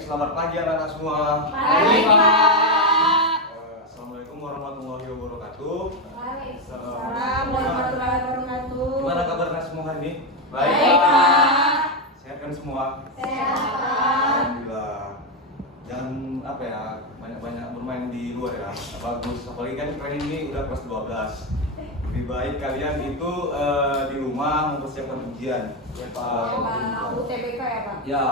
selamat pagi anak-anak semua. Baik, Pak. Assalamualaikum warahmatullahi wabarakatuh. Waalaikumsalam warahmatullahi wabarakatuh. Gimana kabarnya semua hari ini? Baik, Pak. Sehat kan semua? Sehat, Pak. Alhamdulillah. Jangan banyak-banyak bermain di luar ya. Bagus, apalagi kan kalian ini udah kelas 12. Lebih baik kalian itu di rumah mempersiapkan ujian. Ya, Pak. UTBK ya, Pak? Ya.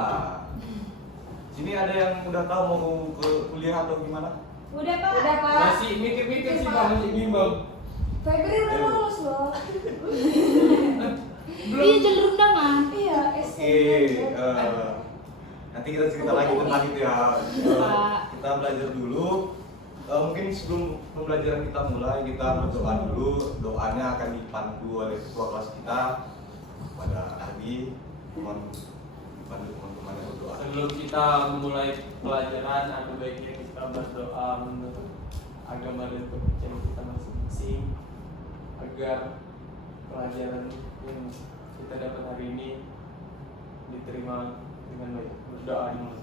Sini ada yang udah tahu mau ke kuliah atau gimana? Udah, Pak. Udah, Pak. Masih mikir-mikir sih Pak, masih bimbang. Febri udah lulus loh. Iya, jalur undangan. Iya, Oke, nanti kita cerita lagi tentang itu ya. Kita belajar dulu. Mungkin sebelum pembelajaran kita mulai, kita berdoa dulu. Doanya akan dipandu oleh ketua kelas kita pada Ardi. Mohon bantu teman-teman yang berdoa. Sebelum kita memulai pelajaran, ada baiknya kita berdoa menurut agama dan kepercayaan kita masing-masing agar pelajaran yang kita dapat hari ini diterima dengan baik. Berdoa dulu.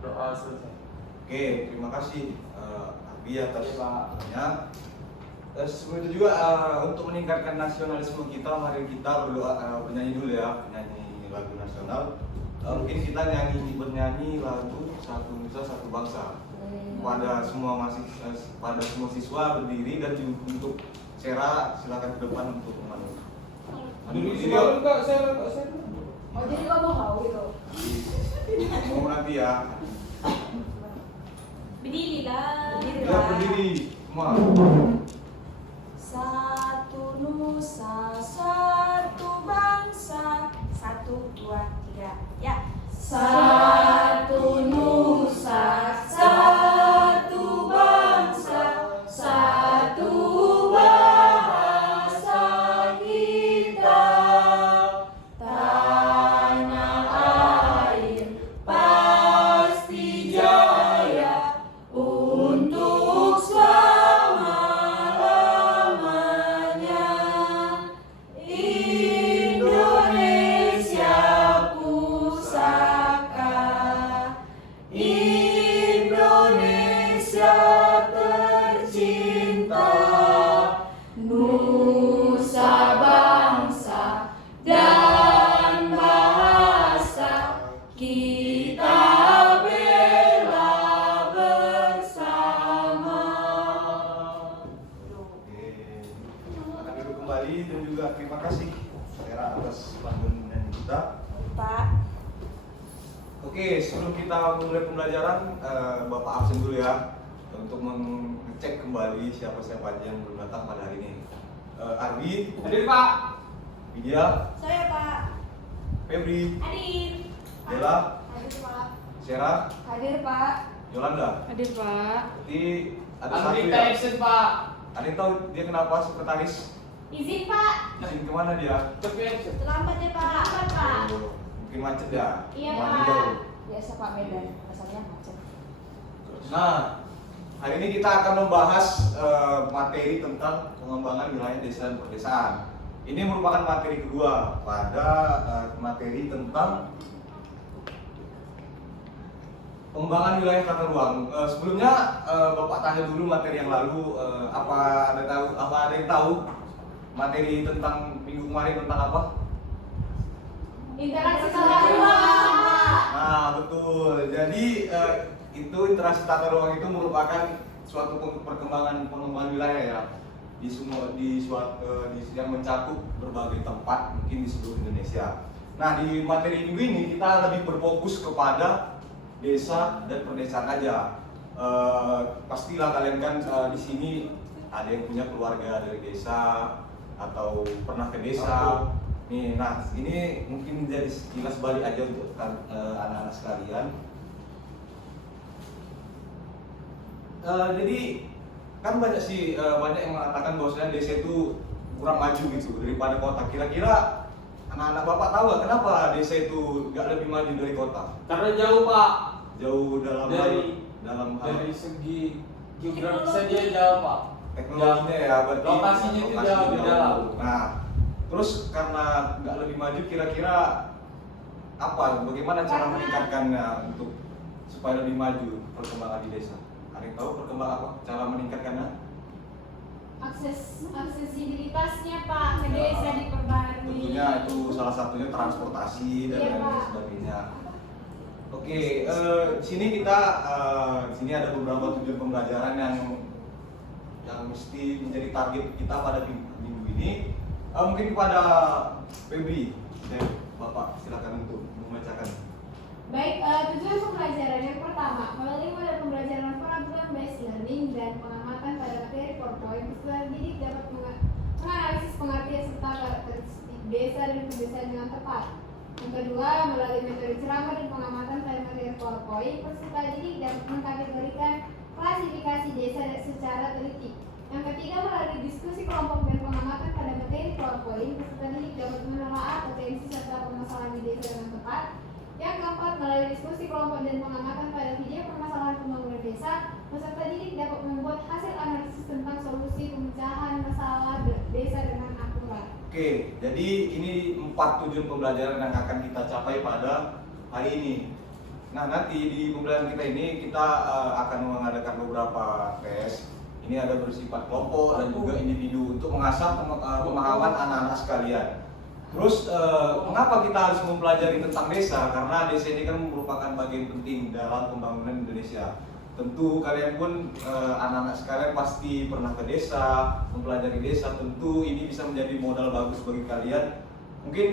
Doa selesai. Oke, terima kasih Ardi atas Iya, Pak. doanya. Sebelum itu juga untuk meningkatkan nasionalisme kita, mari kita berdoa, bernyanyi dulu ya, nyanyi lagu nasional. Mungkin kita bernyanyi lagu Satu Nusa Satu Bangsa. Pada semua pada semua siswa berdiri dan untuk Sera silakan ke depan untuk memandu. Dulu sih enggak saya. Oh, jadi kamu mau gitu? Mau nanti ya. Berdiri lah. Ya berdiri semua. Satu nusa, satu bangsa. 1, 2, 3, ya. Satu nusa, satu bangsa, satu bahasa kita. Tanah air pasti jaya untuk selama-lamanya. Indonesia pusaka, Indonesia tercinta, nusa bangsa dan bahasa kita bela bersama. Oke. Akan duduk kembali dan juga terima kasih Sera atas bantuan kita. Pak. Oke, sebelum kita mulai pembelajaran, Bapak absen dulu ya untuk mengecek kembali siapa-siapa aja yang belum datang pada hari ini. Ardi, Hadir Pak. Widya, Saya, Pak. Febri, Hadir. Bella, Hadir, Pak. Sera, Hadir, Pak. Yolanda. Hadir, Pak. Berarti ada satu Andrita ya. absen Pak. Ada yang tahu dia kenapa sekretaris? Izin, Pak. Izin kemana dia? Tapi absen. Terlambat ya, Pak. Terlambat, Pak. Oh, mungkin macet ya? Iya, Kemana Pak. jauh? Biasa, Pak, Medan. Asalnya macet. Nah, hari ini kita akan membahas materi tentang pengembangan wilayah desa dan perdesaan. Ini merupakan materi kedua pada materi tentang pengembangan wilayah tata ruang. Sebelumnya Bapak tanya dulu materi yang lalu, apa ada yang tahu materi tentang minggu kemarin tentang apa? Interaksi tata ruang, Pak. Nah, betul. Jadi itu interaksi tata ruang itu merupakan suatu pengembangan wilayah ya yang mencakup berbagai tempat mungkin di seluruh Indonesia. Nah, di materi minggu ini kita lebih berfokus kepada desa dan perdesaan aja. Pastilah kalian kan di sini ada yang punya keluarga dari desa atau pernah ke desa. Nih, nah ini mungkin jadi sekilas balik aja untuk anak-anak sekalian. Jadi kan banyak yang mengatakan bahwasanya desa itu kurang maju gitu daripada kota. Kira-kira anak-anak Bapak tahu nggak kenapa desa itu nggak lebih maju dari kota? Karena jauh Pak. Jauh dalam dari segi geografisnya dia jauh Pak. teknologinya ya, berarti Lokasinya itu jauh di dalam. Nah, Terus karena nggak lebih maju, kira-kira apa? Bagaimana cara meningkatkannya untuk supaya lebih maju perkembangan di desa? Ada yang tahu perkembangan apa? Cara meningkatkannya? Aksesibilitasnya Pak ke desa diperbarui. Tentunya itu salah satunya transportasi dan Iya, lain Pak. sebagainya. Oke, sini kita sini ada beberapa tujuan pembelajaran yang mesti menjadi target kita pada minggu ini. Mungkin kepada Febri, Bapak silakan untuk membacakan. Baik, tujuan pembelajaran yang pertama, melalui model pembelajaran problem based learning dan pengamatan pada materi PowerPoint, peserta didik dapat menganalisis pengertian serta karakteristik desa dan pedesaan dengan tepat. Yang kedua, melalui metode ceramah dan pengamatan pada materi PowerPoint, peserta didik dapat mengkategorikan klasifikasi desa secara teliti. Yang ketiga, melalui diskusi kelompok dan pengamatan pada materi PowerPoint, peserta didik dapat menelaah potensi serta permasalahan di desa dengan tepat. Yang keempat, melalui diskusi kelompok dan pengamatan pada video permasalahan pembangunan desa, peserta didik dapat membuat hasil analisis tentang solusi pemecahan masalah desa dengan akurat. Oke, jadi ini 4 tujuan pembelajaran yang akan kita capai pada hari ini. Nah, nanti di pembelajaran kita ini kita akan mengadakan beberapa tes. Ini ada bersifat kelompok dan juga individu untuk mengasah pemahaman anak-anak sekalian. Terus mengapa kita harus mempelajari tentang desa? Karena desa ini kan merupakan bagian penting dalam pembangunan Indonesia. Tentu kalian pun anak-anak sekalian pasti pernah ke desa, mempelajari desa. Tentu ini bisa menjadi modal bagus bagi kalian. Mungkin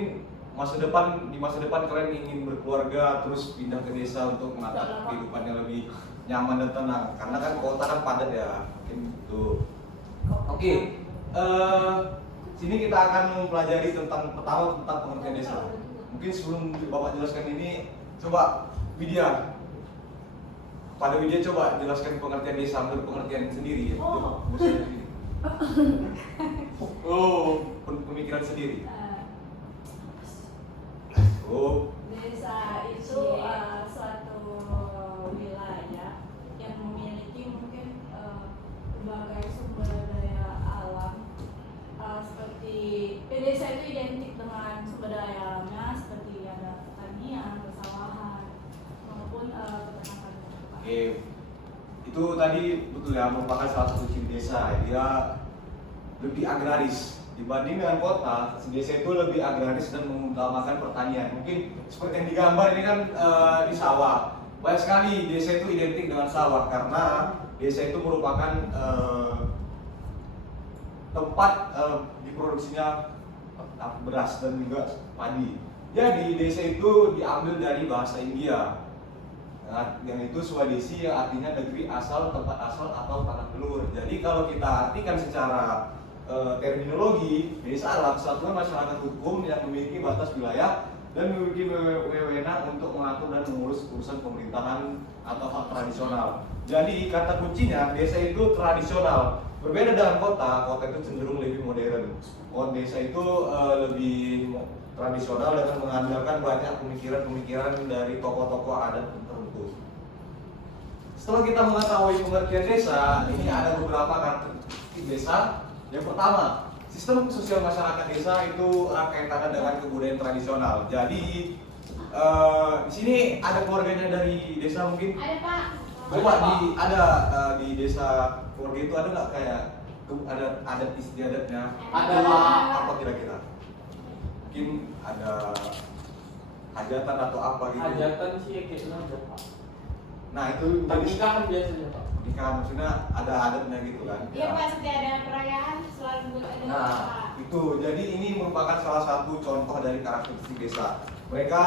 di masa depan kalian ingin berkeluarga terus pindah ke desa untuk menatap kehidupan yang lebih nyaman dan tenang. Karena kan kota kan padat ya, mungkin gitu. Oke. Sini kita akan mempelajari tentang pengertian desa. Mungkin sebelum Bapak jelaskan ini, coba Widya. Pada Widya coba jelaskan pengertian desa menurut pengertian sendiri ya. Pemikiran sendiri. Desa itu suatu wilayah yang memiliki mungkin berbagai sumber daya alam. Seperti desa itu identik dengan sumber daya alamnya seperti ada pertanian, persawahan maupun peternakan. Oke, itu tadi betul ya, merupakan salah satu ciri desa. Dia lebih agraris dibanding dengan kota. Desa itu lebih agraris dan mengutamakan pertanian. Mungkin seperti yang digambar ini kan di sawah. Banyak sekali desa itu identik dengan sawah karena desa itu merupakan tempat diproduksinya beras dan juga padi. Jadi desa itu diambil dari bahasa India, yang itu Swadesi, yang artinya negeri asal, tempat asal atau tanah telur. Jadi kalau kita artikan secara terminologi, desa adalah kesatuan masyarakat hukum yang memiliki batas wilayah dan memiliki wewenang untuk mengatur dan mengurus urusan pemerintahan atau hak tradisional. Jadi kata kuncinya, desa itu tradisional. Berbeda dengan kota itu cenderung lebih modern. Desa itu lebih tradisional dengan mengandalkan banyak pemikiran-pemikiran dari tokoh-tokoh adat tertentu. Setelah kita mengetahui pengertian desa, ini ada beberapa karakteristik desa. Yang pertama, sistem sosial masyarakat desa itu kaitannya dengan kebudayaan tradisional. Jadi di sini ada keluarganya dari desa mungkin. Ada Pak. Coba di desa keluarga itu ada nggak kayak ada adat istiadatnya? Ada. Apa kira-kira? Mungkin ada hajatan atau apa gitu. Hajatan sih ya kayaknya ada Pak. Nah itu jadi Pernikahan biasanya Pak. pernikahan maksudnya ada adatnya gitu kan? Iya Pak, setiap ada perayaan selalu ada Nah Pak. itu jadi ini merupakan salah satu contoh dari karakteristik desa. Mereka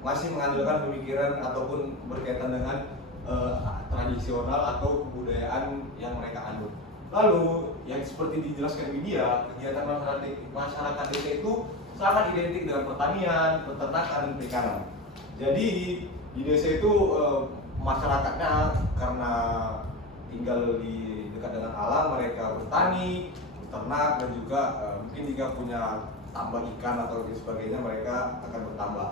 masih mengandalkan pemikiran ataupun berkaitan dengan tradisional atau kebudayaan yang mereka anut. Lalu yang seperti dijelaskan Widya, kegiatan masyarakat desa itu sangat identik dengan pertanian, peternakan, dan perikanan. Jadi di desa itu masyarakatnya karena tinggal di dekat dengan alam, mereka bertani, beternak, dan juga mungkin jika punya tambak ikan atau sebagainya mereka akan bertambah.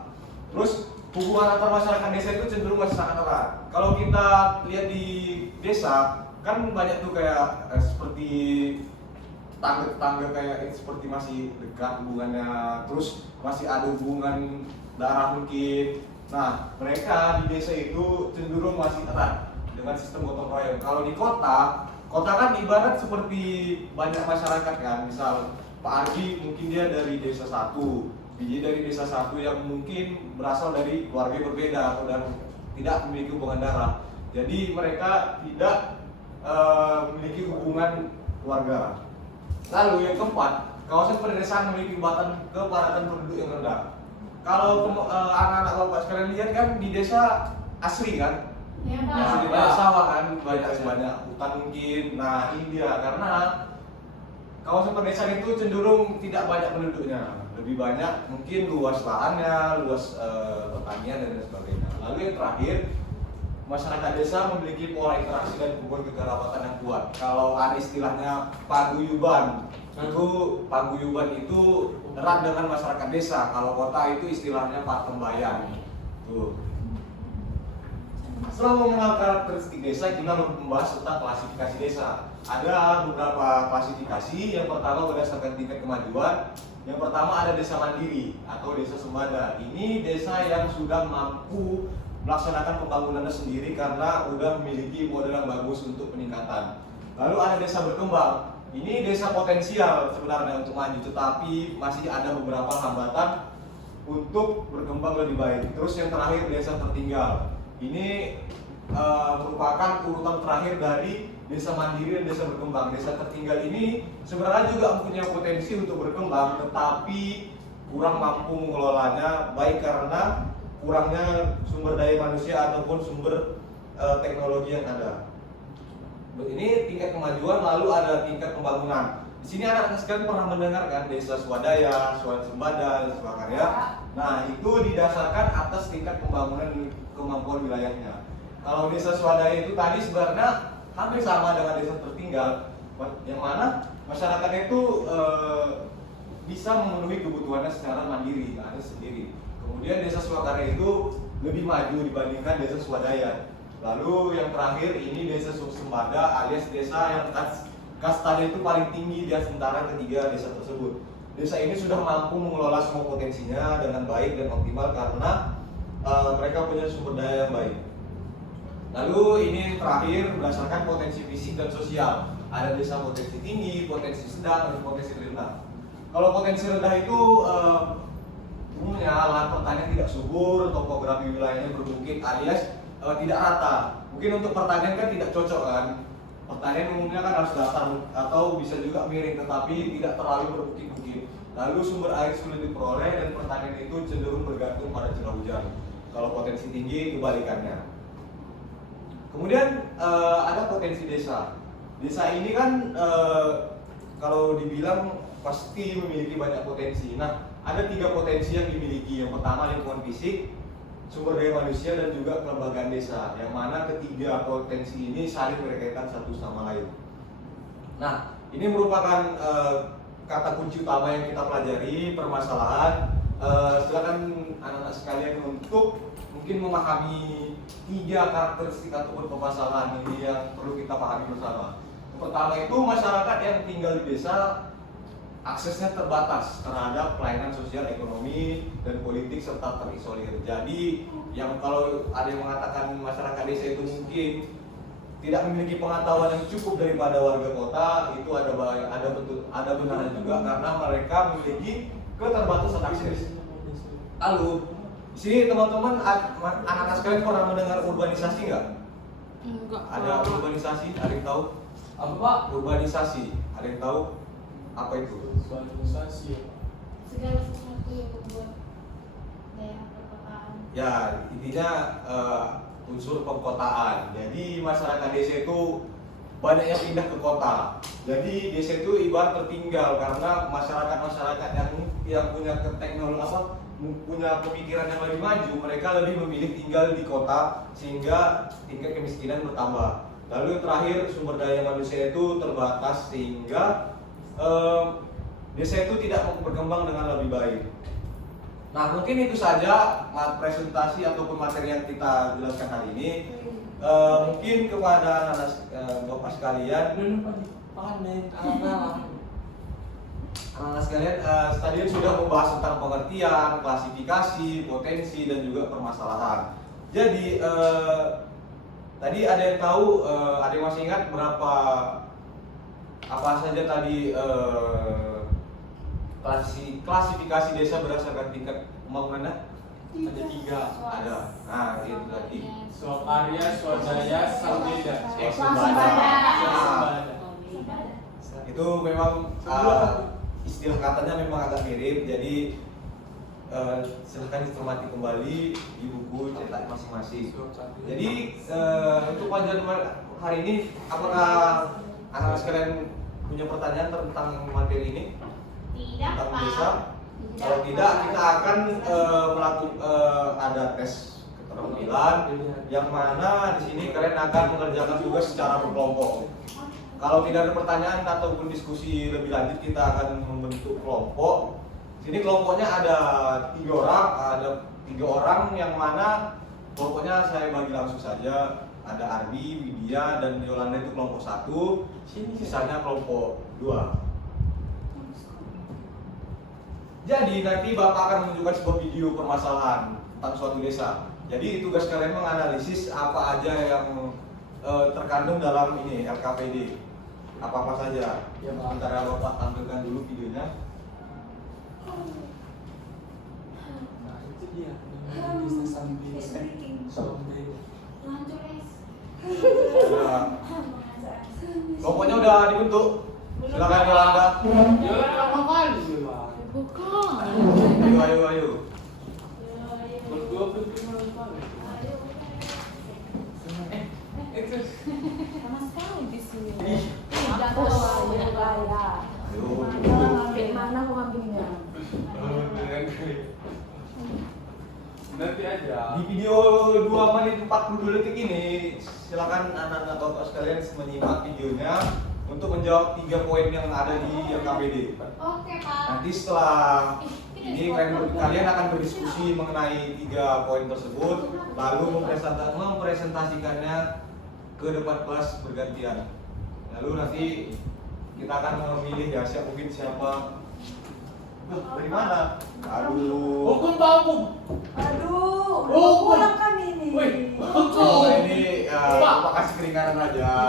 Terus hubungan antar masyarakat desa itu cenderung masih sangat erat. Kalau kita lihat di desa kan banyak tuh kayak seperti tetangga-tetangga kayak seperti masih dekat hubungannya, terus masih ada hubungan darah mungkin. Nah, mereka di desa itu cenderung masih erat dengan sistem gotong royong. Kalau di kota kan ibarat seperti banyak masyarakat kan, misal Pak Arji mungkin dia dari desa satu, Biji dari desa satu yang mungkin berasal dari keluarga yang berbeda atau dan tidak memiliki hubungan darah. Jadi mereka tidak memiliki hubungan keluarga. Lalu yang keempat, kawasan pedesaan memiliki kepadatan penduduk yang rendah. Kalau anak-anak bapak sekalian lihat kan di desa asri kan, Ya, Pak. asli banyak sawah kan, banyak hutan mungkin. Nah ini dia karena kawasan pedesaan itu cenderung tidak banyak penduduknya, lebih banyak mungkin luas lahannya, luas pertanian dan lain sebagainya. Lalu yang terakhir, masyarakat desa memiliki pola interaksi dan hubungan kekerabatan yang kuat. Kalau ada istilahnya paguyuban, itu erat dengan masyarakat desa. Kalau kota itu istilahnya patembayan. Tuh. Setelah mengenal karakteristik desa, kita membahas tentang klasifikasi desa. Ada beberapa klasifikasi. Yang pertama berdasarkan tingkat kemajuan. Yang pertama ada desa mandiri atau desa sembada. Ini desa yang sudah mampu melaksanakan pembangunannya sendiri karena sudah memiliki modal yang bagus untuk peningkatan. Lalu ada desa berkembang. Ini desa potensial sebenarnya untuk maju, tetapi masih ada beberapa hambatan untuk berkembang lebih baik. Terus yang terakhir desa tertinggal. Ini merupakan urutan terakhir dari desa mandiri dan desa berkembang. Desa tertinggal ini sebenarnya juga mempunyai potensi untuk berkembang, tetapi kurang mampu mengelolanya, baik karena kurangnya sumber daya manusia ataupun sumber teknologi yang ada. Ini tingkat kemajuan, lalu ada tingkat pembangunan. Di sini anak-anak sekalian pernah mendengar kan desa swadaya, swadaya, swakarya. Nah, itu didasarkan atas tingkat pembangunan kemampuan wilayahnya. Kalau desa swadaya itu tadi sebenarnya hampir sama dengan desa tertinggal, yang mana masyarakatnya itu bisa memenuhi kebutuhannya secara mandiri, ada sendiri. Kemudian desa swakarya itu lebih maju dibandingkan desa swadaya. Lalu yang terakhir ini desa sembada alias desa yang kastanya itu paling tinggi di antara ketiga desa tersebut. Desa ini sudah mampu mengelola semua potensinya dengan baik dan optimal karena mereka punya sumber daya yang baik. Lalu ini yang terakhir berdasarkan potensi fisik dan sosial. Ada desa potensi tinggi, potensi sedang, dan potensi rendah. Kalau potensi rendah itu umumnya lahan pertanian tidak subur, topografi wilayahnya berbukit alias tidak rata. Mungkin untuk pertanian kan tidak cocok kan. Pertanian umumnya kan harus datar atau bisa juga miring, tetapi tidak terlalu berbukit-bukit. Lalu sumber air sulit diperoleh dan pertanian itu cenderung bergantung pada curah hujan. Kalau potensi tinggi kebalikannya. Kemudian ada potensi desa. Desa ini kan kalau dibilang pasti memiliki banyak potensi. Nah, ada 3 potensi yang dimiliki. Yang pertama lingkungan fisik, sumber daya manusia, dan juga kelembagaan desa, yang mana ketiga potensi ini saling berkaitan satu sama lain. Nah, ini merupakan kata kunci utama yang kita pelajari permasalahan. Silakan anak-anak sekalian untuk mungkin memahami 3 karakteristik ataupun permasalahan ini yang perlu kita pahami bersama. Yang pertama itu masyarakat yang tinggal di desa aksesnya terbatas terhadap pelayanan sosial, ekonomi, dan politik serta terisolir. Jadi yang kalau ada yang mengatakan masyarakat desa itu mungkin tidak memiliki pengetahuan yang cukup daripada warga kota, itu ada benarnya juga karena mereka memiliki keterbatasan akses. Lalu di sini teman-teman anak-anak sekalian pernah mendengar urbanisasi nggak? Enggak. Ada urbanisasi? Ada yang tahu? Apa Pak? Urbanisasi. Ada yang tahu apa itu? Urbanisasi ya Pak. Segala sesuatu yang membuat daerah perkotaan. Ya, intinya unsur pengkotaan. Jadi masyarakat desa itu banyak yang pindah ke kota. Jadi desa itu ibarat tertinggal karena masyarakat yang punya teknologi punya pemikiran yang lebih maju, mereka lebih memilih tinggal di kota sehingga tingkat kemiskinan bertambah. Lalu yang terakhir sumber daya manusia itu terbatas sehingga desa itu tidak berkembang dengan lebih baik. Nah, mungkin itu saja presentasi ataupun materi yang kita jelaskan hari ini. Mungkin kepada anak bapak sekalian, Panen, anak Anak-anak sekalian, tadi sudah membahas tentang pengertian, klasifikasi, potensi, dan juga permasalahan. Jadi tadi ada yang tahu, ada yang masih ingat berapa apa saja tadi klasifikasi desa berdasarkan tingkat pembangunannya? Ada 3. Ada. Nah, itu tadi. Swakarya, swadaya, sambeda. Swasembada. Itu memang istilah katanya memang agak mirip, jadi silahkan dicermati kembali di buku cetak masing-masing. Jadi untuk pelajaran hari ini, apakah anak sekalian punya pertanyaan tentang materi ini? Tidak, Tentang Pak. desa? Kalau tidak, kita akan melakukan ada tes keterampilan yang mana di sini kalian akan mengerjakan tugas secara berkelompok. Kalau tidak ada pertanyaan ataupun diskusi lebih lanjut, kita akan membentuk kelompok. Sini kelompoknya ada 3 orang, yang mana kelompoknya saya bagi langsung saja. Ada Ardi, Widya, dan Yolanda itu kelompok 1, sisanya kelompok 2. Jadi nanti Bapak akan menunjukkan sebuah video permasalahan tentang suatu desa. Jadi tugas kalian menganalisis apa aja yang terkandung dalam ini LKPD. Apa-apa saja. Ya, sementara Bapak tampilkan dulu videonya. Nah, itu dia. Desa sambeda. Lanjut, Es. Nah, kelompoknya udah dibentuk. Silakan Yolanda. Yola lama kali Yola. Bukan. Ayo. Berdua kali. Itu Sama sekali di sini. Tidak tahu ya. Ayo. Ngambil mana aku ngambilnya? nanti aja. Di video 2 menit 42 detik ini, silakan anak-anak Bapak sekalian menyimak videonya untuk menjawab 3 poin yang ada di LKPD. Oke, Pak. Nanti setelah ini kalian akan berdiskusi mengenai 3 poin tersebut, lalu mempresentasikannya ke depan kelas bergantian. Lalu nanti kita akan memilih ya mungkin siapa. Dari mana? Aduh. Hukum babu. Aduh, Oh, pulang kami ini. Wih, Oh, ini Bapak kasih keringanan aja.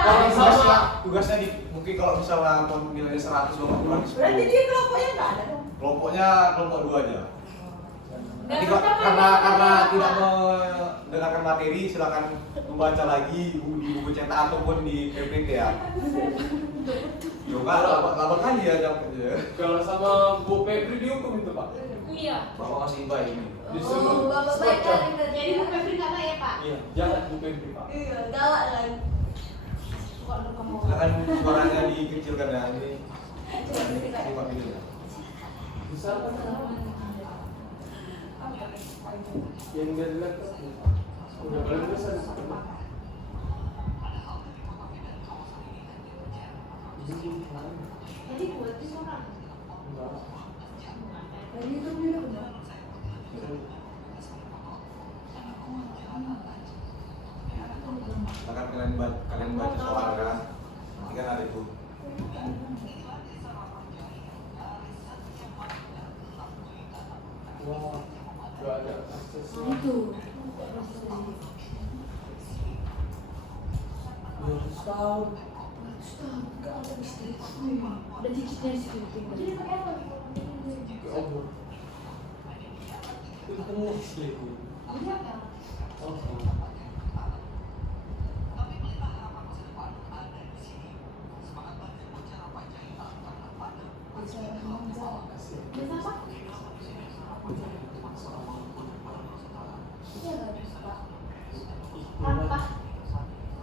Kalau tugasnya mungkin kalau misalnya nilainya 100 Bapak kurang 10. Berarti dia kelompoknya nggak ada dong? Kelompoknya kelompok 2 aja. Nanti karena tidak mendengarkan materi, silakan membaca lagi di buku cetak ataupun di PPT ya. Yoga lama kali ya dapetnya. Kalau sama Bu Febri dihukum itu Pak. Iya. Bapak masih baik ini. Disuruh Bapak baik kali Jadi Bu Febri kata ya, Pak. Iya, jangan Bu Febri Pak. Iya, galak kan. Silakan suaranya dikecilkan ya ini. Simak videonya. Bisa kan? Yang dari laptop udah paling besar. Jadi buat di seorang. Dari itu dia udah. Silakan kalian baca soal kan. Nanti kan ada itu. Wah, gak ada aksesnya. Itu. Ya, setahun. Gak ada istri. Ada cicitnya di situ. Jadi pakai apa? Ya Allah. Itu tengah sih itu. Jadi apa? Oh, Biasa apa? Iya, nggak bisa, Pak.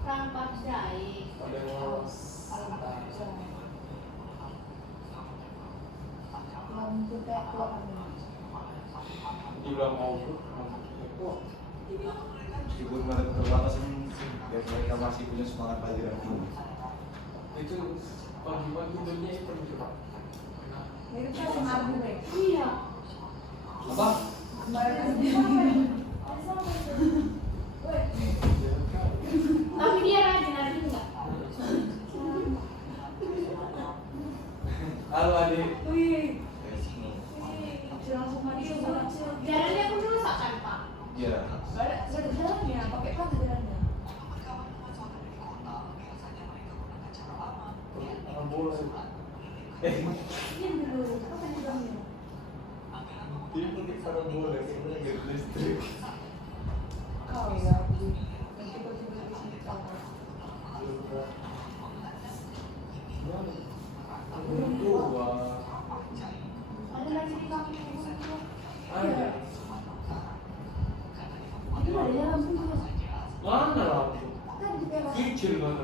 Rampak jahit. ada yang lolos. Lampu tekok. Dibilang mau tuh. Meskipun mereka terbatasan, biar mereka masih punya semangat pelajaran tinggi. Itu pagi-pagi dunia itu Pak. Itu kan sama Abu Bek. Iya. Apa? Kemarin Tapi dia rajin enggak? Halo adik. Wih. Langsung mandi sama Jalannya pun rusak kan Pak? Iya. Gak ada jalannya, pakai apa jalannya? Ambulans. Ini dulu, apa yang bilangnya? Dia pakai parabola sebenarnya nggak ada listrik. Kau ya, nanti tiba-tiba di sini kau. Belum tua. Ada lagi di kampung ibu itu. Ada. Itu ada lampu juga. Mana lampu? Kan di teras. Kecil mana?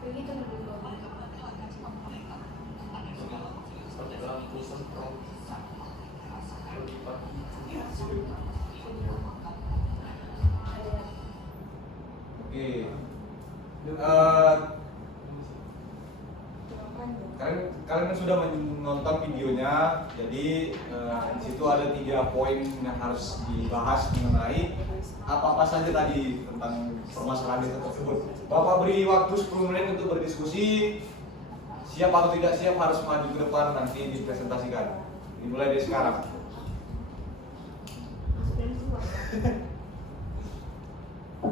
Begitu dulu. Sampai lampu semprot. Oke. Kalian kan sudah menonton videonya, jadi di situ ada 3 poin yang harus dibahas mengenai apa-apa saja tadi tentang permasalahan itu tersebut. Bapak beri waktu 10 menit untuk berdiskusi. Siap atau tidak siap harus maju ke depan nanti dipresentasikan. Dimulai dari sekarang.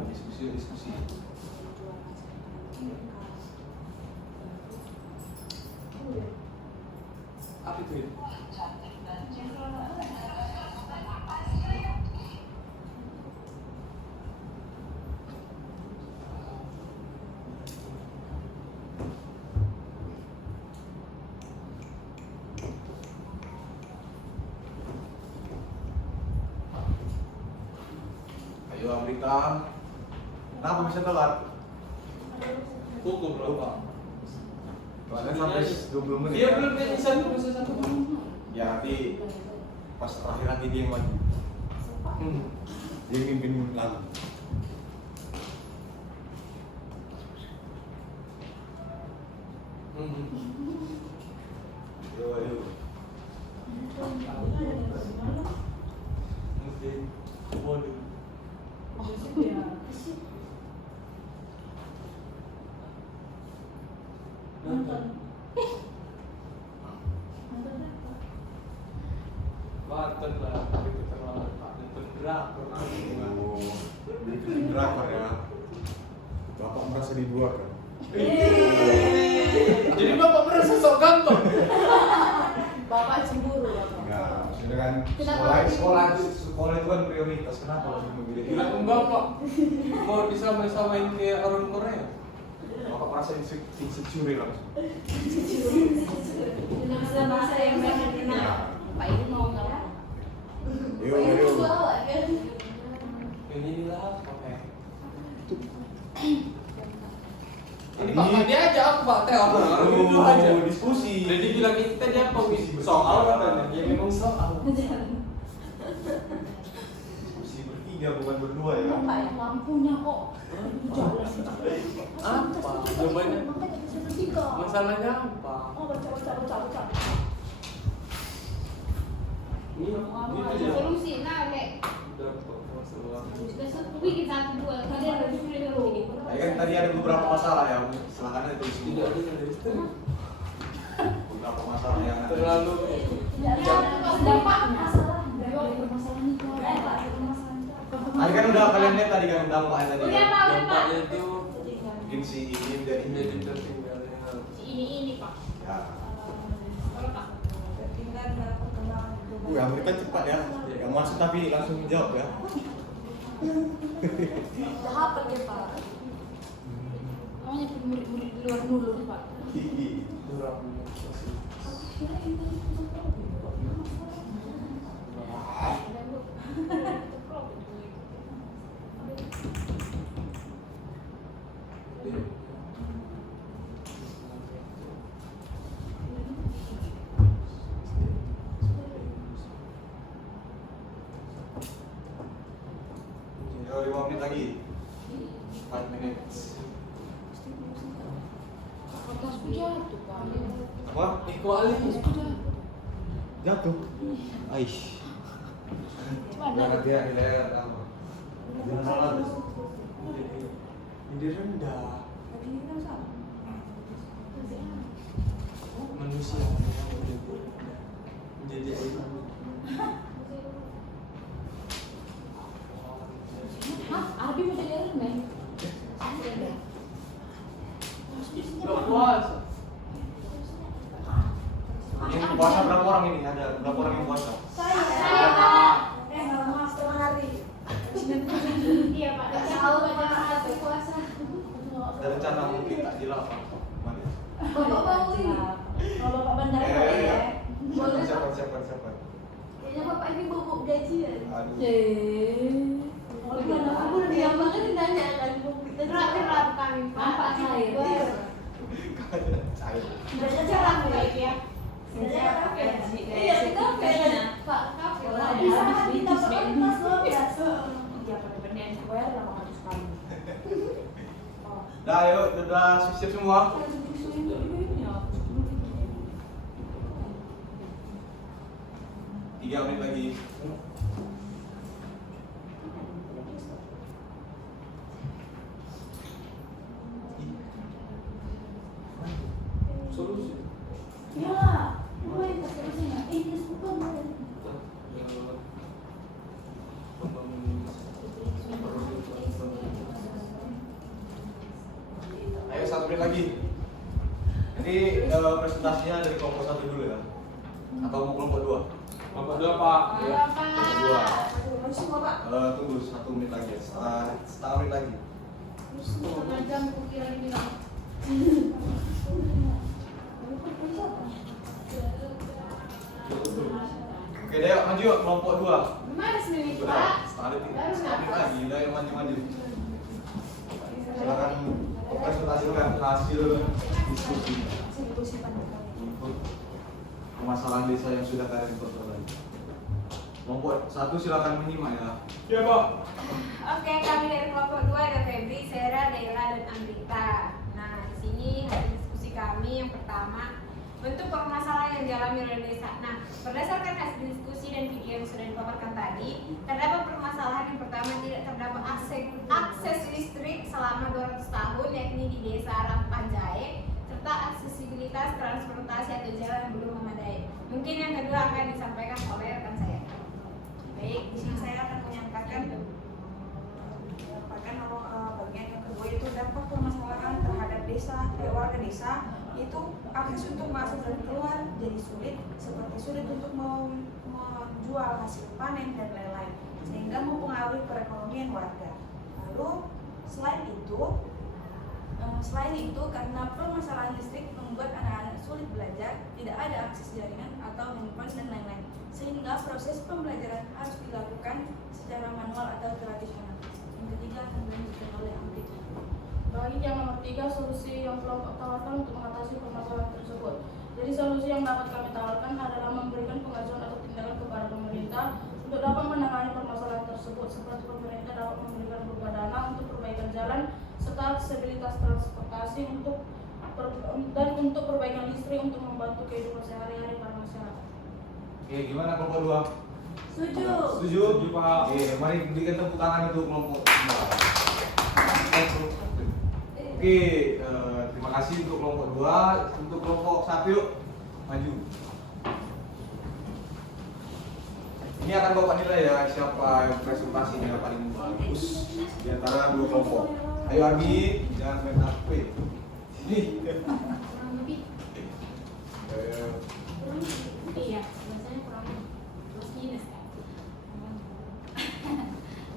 Diskusi. Apa itu? Ayo Amrita. Kenapa bisa telat? Pukul berapa? Soalnya sampai 20 menit. Dia belum bisa satu. Ya nanti pas terakhir nanti dia yang maju. Dia mimpin lagu. Ayo. Mungkin bodoh. Nonton. Banten lah, tapi keterlaluan Pak. Nonton drakor. Oh, bikin drakor ya. Bapak merasa dibuat kan? Jadi bapak merasa sok gampang. Bapak cemburu, Bapak. Enggak, maksudnya kan Kenapa? sekolah itu kan prioritas. Kenapa lebih memilih? Bilang bapak mau disamain kayak orang Korea. Bapak merasa insecure langsung. Dengan bahasa yang banyak kenal. Pak ini mau nggak? Yuk. Ini lah pakai. Ini Pak tadi aja aku Pak Teo. Itu aja. Diskusi. Jadi bilang itu tadi apa? Soal katanya. Ya memang soal. Diskusi bertiga bukan berdua ya. Pak yang lampunya kok. Apa? Jawabannya. Makanya bisa bertiga. Masalahnya apa? Oh, baca. Ini Ada solusi, nah Dek. Besok bikin 1, 2, tadi ada dulu. Ya kan tadi ada beberapa masalah ya. Silakan aja tulis Tidak ada yang dari situ. beberapa masalah yang ada. Terlalu. Dampak masalah. Permasalahan itu. Tadi kan udah kalian lihat tadi kan dampaknya tadi. Udah, Kan? Pak. Dampaknya itu Mungkin si ini dari menjadi tertinggalnya. Ini Pak. Ya. Kalau Pak. Amerika cepat ya. Yang masuk tapi langsung jawab ya. Tahapan ya, Pak. Namanya murid-murid di luar dulu nih Pak. Durang. Yo, 5 menit lagi. 4 menit. Kertasku jatuh Pak. Apa? Equali. Jatuh. Aish. Jangan dia hilang apa? Jangan salah. Ini rendah. Menurut manusia menjadi air mani. Hah? Abi mau jadi Iron Man? Gak puasa. Yang puasa berapa orang ini? Ada berapa orang yang puasa? Saya Pak. Lama setengah hari. Iya Pak. Tahu baca puasa. Ada rencana mungkin tak jelas apa? Mana? Bapak mau ini. Kalau Bapak Bandar boleh ya. Boleh. Siapa? Kayaknya Bapak ini bobok gajian. Aduh. Kalau mana aku udah diam banget nanya kan. Berat kami Bapak cair. Cair. Udah jarang baik ya. Iya, kita kayak Pak kafe. bisa kita pas loh ya. Ya pada beneran square 800 kali. Dah, ayo, udah siap semua. 3 menit lagi. Solusi. Ya, mulai terusnya. Ini suka mulai. Ayo 1 menit lagi. Nanti presentasinya dari kelompok 1 dulu ya. Atau mau kelompok 2? Bapak dua Pak. Iya. Kelompok 2. Masih semua Pak. Tunggu 1 menit lagi. Setengah menit lagi. Setengah jam kukira ini lah. Oke deh, yuk, maju yuk kelompok 2. Gimana sendiri Sudah, Pak? setengah detik. Setengah menit lagi. Udah yuk maju. Silakan presentasikan hasil diskusi untuk permasalahan desa yang sudah kalian peroleh. Kelompok 1 silakan menyimak ya. Ya Pak. Oke, kami dari kelompok 2 ada Febri, Sera, Dela, dan Amrita. Nah, di sini hasil diskusi kami yang pertama, bentuk permasalahan yang dialami oleh desa. Nah, berdasarkan hasil diskusi dan video yang sudah dipaparkan tadi, terdapat permasalahan yang pertama tidak terdapat akses listrik selama 200 tahun, yakni di desa Rampajae, serta aksesibilitas transportasi atau jalan yang belum memadai. Mungkin yang kedua akan disampaikan oleh rekan saya. Baik, di sini saya akan menyampaikan kalau bagian yang kedua itu dampak permasalahan terhadap warga desa itu akses untuk masuk dan keluar jadi sulit, seperti sulit untuk menjual hasil panen dan lain-lain, sehingga mempengaruhi perekonomian warga. Lalu selain itu karena permasalahan listrik membuat anak-anak sulit belajar, tidak ada akses jaringan atau handphone dan lain-lain, sehingga proses pembelajaran harus dilakukan secara manual atau tradisional. Yang ketiga akan dilanjutkan oleh Amrit. Bagi yang nomor 3, solusi yang kelompok tawarkan untuk mengatasi permasalahan tersebut. Jadi solusi yang dapat kami tawarkan adalah memberikan pengajuan atau tindakan kepada pemerintah untuk dapat menangani permasalahan tersebut, seperti pemerintah dapat memberikan berupa dana untuk perbaikan jalan serta aksesibilitas transportasi dan untuk perbaikan listrik untuk membantu kehidupan sehari-hari para masyarakat. Oke, gimana kelompok 2? Setuju. Setuju? Setuju, Pak. Oke, mari berikan tepuk tangan untuk kelompok 2. Oke, terima kasih untuk kelompok 2. Untuk kelompok 1 yuk, maju. Ini akan Bapak nilai ya, siapa yang presentasinya paling bagus di antara 2 kelompok. Ayo Argi, jangan main HP. Nih. Kurang lebih. Eh, Iya, biasanya kurang plus minus kan.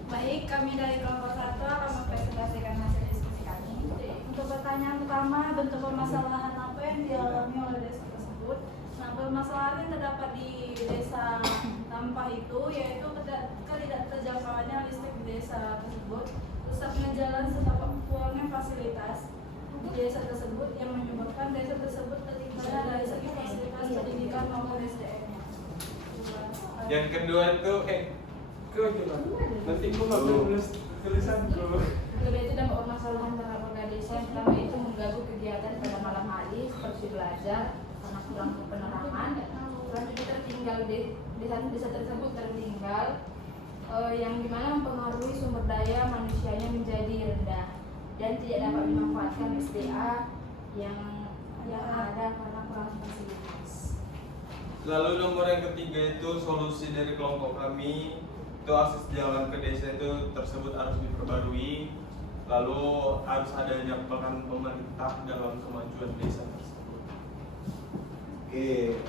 Baik, kami dari kelompok 1 akan mempresentasikan hasil diskusi kami. Untuk pertanyaan pertama, bentuk permasalahan apa yang dialami oleh desa tersebut? Nah, permasalahan yang terdapat di desa Tampah itu yaitu ketidakterjangkauannya listrik di desa tersebut, rusaknya jalan serta kurangnya fasilitas di desa tersebut yang menyebabkan desa tersebut ketinggalan dari segi fasilitas pendidikan maupun SDM-nya. Yang kedua itu kau coba. Nanti aku nggak boleh tulis tulisanku. Kedua itu dampak permasalahan terhadap warga desa. Yang pertama itu mengganggu kegiatan pada malam hari seperti belajar karena kurang penerangan. Selanjutnya tertinggal desa tersebut tertinggal yang dimana mempengaruhi sumber daya manusianya menjadi rendah dan tidak dapat dimanfaatkan SDA yang yang ada karena kurang fasilitas. Lalu nomor yang ketiga itu solusi dari kelompok kami itu akses jalan ke desa itu tersebut harus diperbarui. Lalu harus adanya peran pemerintah dalam kemajuan desa tersebut. Oke,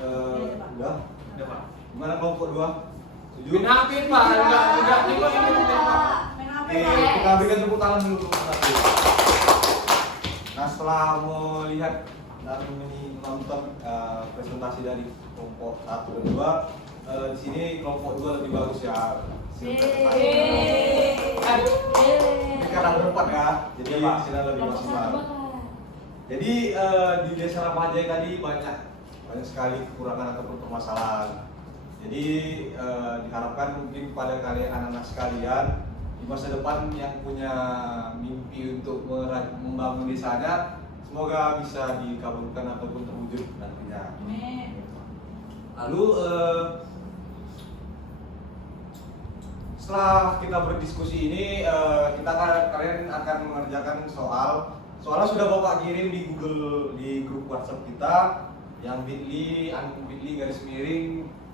udah. Ada Pak? Gimana kelompok 2? Setuju? Main HP Pak, enggak ini Pak, ini Pak. Main HP Oke, Pak. kita berikan tepuk tangan dulu untuk satu. Nah, setelah melihat dan menonton presentasi dari kelompok 1 dan 2, di sini kelompok 2 lebih bagus ya. Ini karena berempat ya, jadi hasilnya lebih maksimal. Jadi di desa Ramajaya tadi banyak sekali kekurangan ataupun permasalahan. Jadi diharapkan mungkin pada kalian anak-anak sekalian di masa depan yang punya mimpi untuk membangun desanya, semoga bisa dikabulkan ataupun terwujud nantinya. Lalu setelah kita berdiskusi ini, kalian akan mengerjakan soal. Soalnya sudah Bapak kirim di Google, di grup WhatsApp kita yang bit.ly _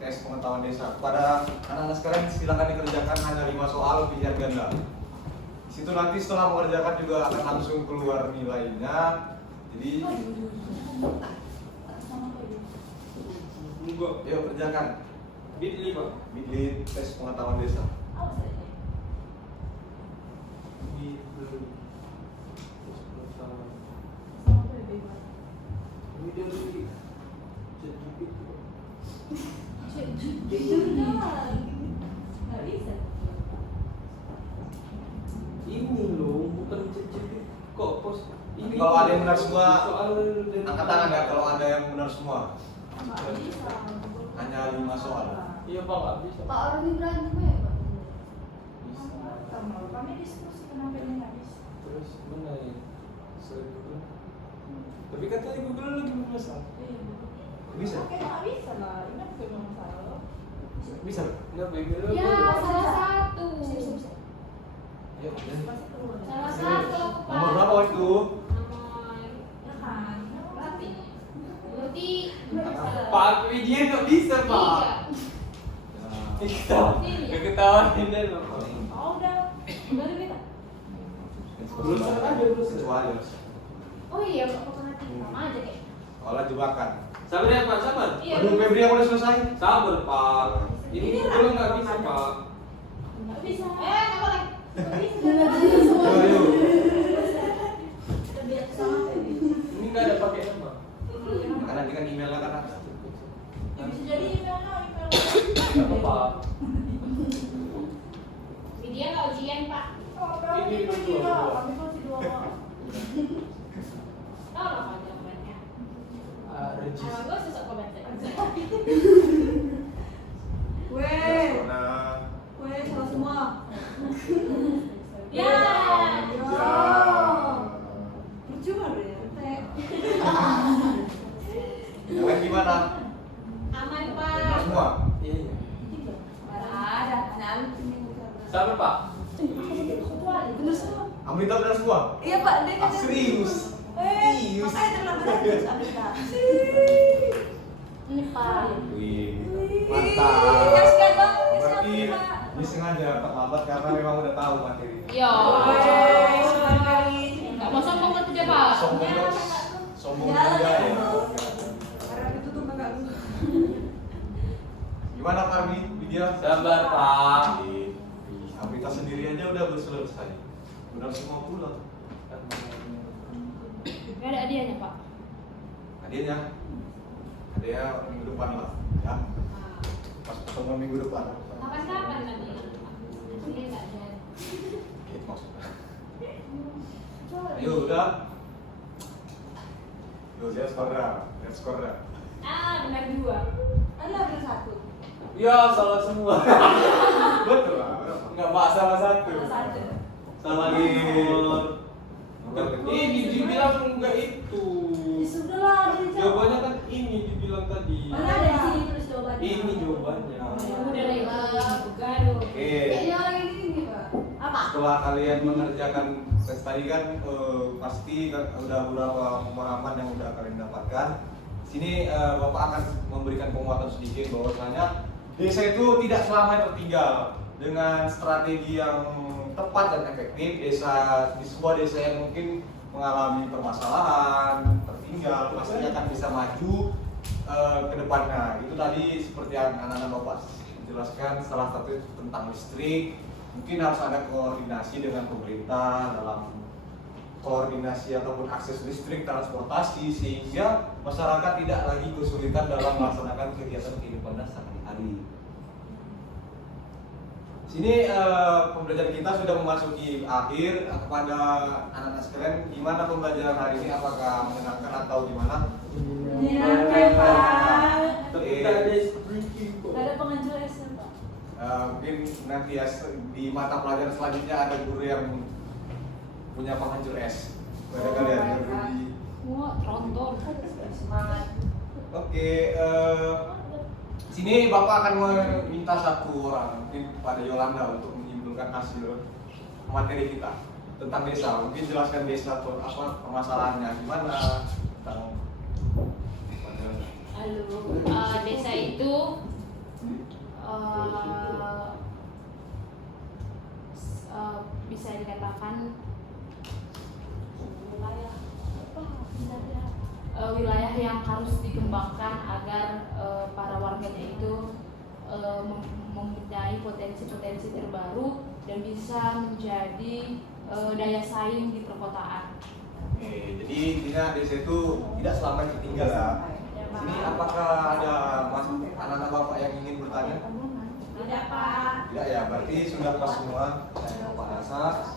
tes pengetahuan desa. Kepada anak-anak sekalian silakan dikerjakan hanya 5 soal pilihan ganda. Di situ nanti setelah mengerjakan juga akan langsung keluar nilainya. Jadi yuk kerjakan. Bit.ly Pak. Bit.ly tes pengetahuan desa. Ini loh, bukan cecipit kok pos. Ini kalau ada yang benar semua, soal angkat tangan ya kalau ada yang benar semua. Hanya 5 soal. Iya Pak, nggak bisa. Pak Ardi berantem ya Pak? Bisa. Kami diskusi kenapa ini nggak bisa. Terus mana ya? Selain Google. Tapi katanya Google lagi bermasalah. Bisa? Oke, nggak bisa lah. Ini bukan masalah. Bisa. Nggak begitu. Ya, salah satu. Yuk. Pasti keluar. Salah satu aku Pak. Nomor berapa itu? Nomor Ya kan? Berarti. berarti Pak Widya nggak bisa Pak. tiga. Kita ketawain deh Pak. Oh, udah. Baru kita. Belum ada Kecuali. Oh iya, Bapak pernah sama aja kayak. Olah jebakan. Sabar ya Pak, sabar. Iya. Aduh, Febri yang udah selesai. Sabar Pak. Ini belum nggak bisa Pak. Nggak bisa. Nggak boleh. Nggak bisa. Ayo. Kita biar sama Feby. Ini nggak ada pakai nama. Karena nanti kan emailnya kan ada. Ya, bisa jadi emailnya. Nggak apa-apa. Dia nggak ujian Pak. Oh, kami Ini itu dua. dua. Kami masih dua. Tolong aja komennya. Regis. Kalau gue susah komennya. Weh, Nah, salah semua. Ya. ya. Percuma deh. Yang lain gimana? Aman Benar Pak. semua. Iya iya. Ada, hanya Sabar Pak. Bener semua. Amrita benar semua. Iya Pak, dia Ah, serius. Serius. makanya terlambat lagi Amrita. Ini Pak. Wih, Kasihan mantap. banget, kasihan Berarti Pak. ini sengaja terlambat karena memang udah tahu materi. Yo. Weh, sekali. Nggak mau sombong kan aja Pak. Sombong dong. Sombong Ya, juga ya. Karena ditutup kakak lu. Gimana Karbi? Widya? Sabar Pak. Amrita sendiri aja udah selesai. Benar semua pula. Nggak ada hadiahnya Pak. Hadiahnya? Hadiah minggu depan lah. Ya. Pas pertemuan minggu depan. Kapan-kapan nanti. Ini nggak ada. Gitu maksudnya. Ayo udah. Yo, lihat skornya. Lihat skornya. Benar 2. Anda bener satu. Ya salah semua. Betul lah. Enggak Pak, salah satu. Salah satu. Salah nomor. Ini dibilang enggak itu. Ya sudah lah, dia jawab. Jawabannya kan ini dibilang tadi. Mana ada di sini tulis jawabannya? Ini jawabannya. Udah deh. Gaduh. Oke. Kayaknya orang ini nih Pak. Apa? Setelah kalian mengerjakan tes tadi kan pasti udah beberapa pemahaman yang udah kalian dapatkan. jelaskan. Sini Bapak akan memberikan penguatan sedikit bahwasanya desa itu tidak selamanya tertinggal. Dengan strategi yang tepat dan efektif, di sebuah desa yang mungkin mengalami permasalahan, tertinggal, pasti akan bisa maju ke depannya. Itu tadi seperti yang anak-anak Bapak jelaskan, salah satu tentang listrik. Mungkin harus ada koordinasi dengan pemerintah dalam koordinasi ataupun akses listrik, transportasi, sehingga masyarakat tidak lagi kesulitan dalam melaksanakan kegiatan kehidupan sehari-hari. Sini pembelajaran kita sudah memasuki akhir. Kepada anak-anak sekalian, gimana pembelajaran hari ini? Apakah menyenangkan atau gimana? Menyenangkan, Pak. Gak ada pengajar SM, Pak. Mungkin nanti ya di mata pelajaran selanjutnya ada guru yang punya penghancur es. Pada kalian yang lebih. Semua tronton, semangat. Oke, sini Bapak akan meminta satu orang, mungkin pada Yolanda untuk menyimpulkan hasil materi kita tentang desa. Mungkin jelaskan desa atau apa permasalahannya, gimana tentang Desa itu bisa dikatakan wilayah yang harus dikembangkan agar para warganya itu mempunyai potensi-potensi terbaru dan bisa menjadi daya saing di perkotaan. Oke, jadi intinya desa itu tidak selamanya tertinggal ya. Sini apakah ada anak-anak Bapak yang ingin bertanya? Tidak, Pak. Tidak ya, berarti sudah pas semua Bapak rasa.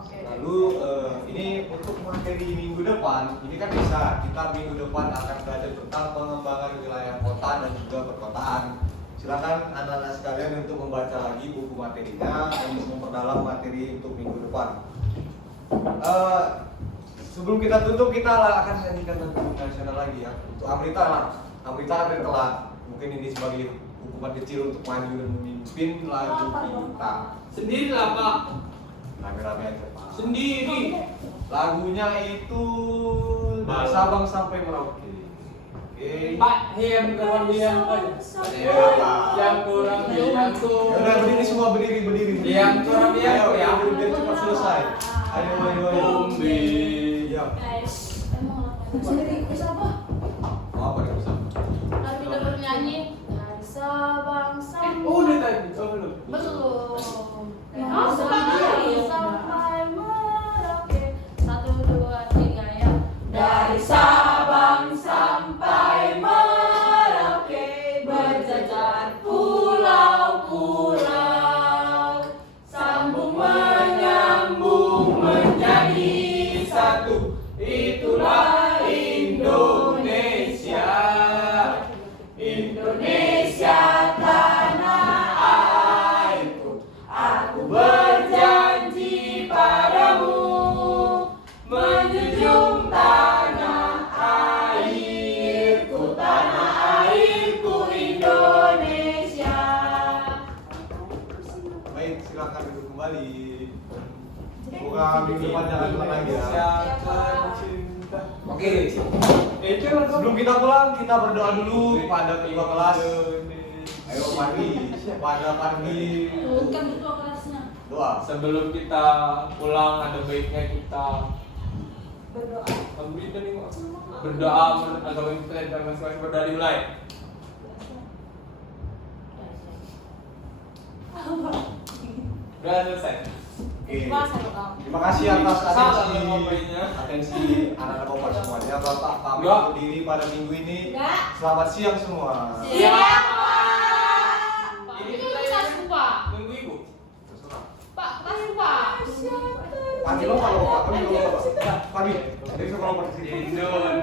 Lalu ini untuk materi minggu depan, ini kan bisa kita minggu depan akan belajar tentang pengembangan wilayah kota dan juga perkotaan. Silakan anak-anak sekalian untuk membaca lagi buku materinya untuk memperdalam materi untuk minggu depan. Sebelum kita tutup, kita akan nyanyikan lagu nasional lagi ya. Untuk Amrita lah, Amrita hampir telat. Mungkin ini sebagai hukuman kecil untuk maju dan memimpin lagu kita. Sendirilah Pak. Rame-rame aja Pak. Sendiri. Lagunya itu Sabang sampai Merauke. Oke. Pak, yang kurang yang yang kurang yang Udah berdiri semua, berdiri. Yang kurang yang ya, biar cepat selesai. Ayo. Umbi. Ya. Guys, Sendiri siapa? Mau apa nih bisa? Nanti kita bernyanyi dari Sabang sampai Udah tadi. Oh belum. belum. Oh, Dari sampai Merauke. 1, 2, 3 ya. Dari Sabang sampai Merauke berjajar pulau-pulau, sambung menyambung menjadi satu. Itulah Indonesia. Indonesia tanah airku. Aku berjanji padamu menjunjung tanah airku Indonesia. Baik, silakan duduk kembali. Semoga minggu depan jangan telat lagi ya. Oke. Sebelum kita pulang, kita berdoa dulu kepada ketua kelas. Ayo Pardi, pada Pardi. Bukan ketua kelasnya. Doa. Sebelum kita pulang ada baiknya kita berdoa. berdoa menurut agama kita dan masing-masing berdoa dimulai. Udah selesai. Oke. Terima kasih atas atensi anak-anak Bapak semuanya. Bapak kami Enggak. berdiri pada minggu ini. Enggak. Selamat siang semua. Siap, Pak, itu kasih Pak. Nunggu ibu. Terserah. Pak, kasih Pak. Padi lo kalau Pak, Padi lo. Padi. Jadi kalau mau di sini. Indo.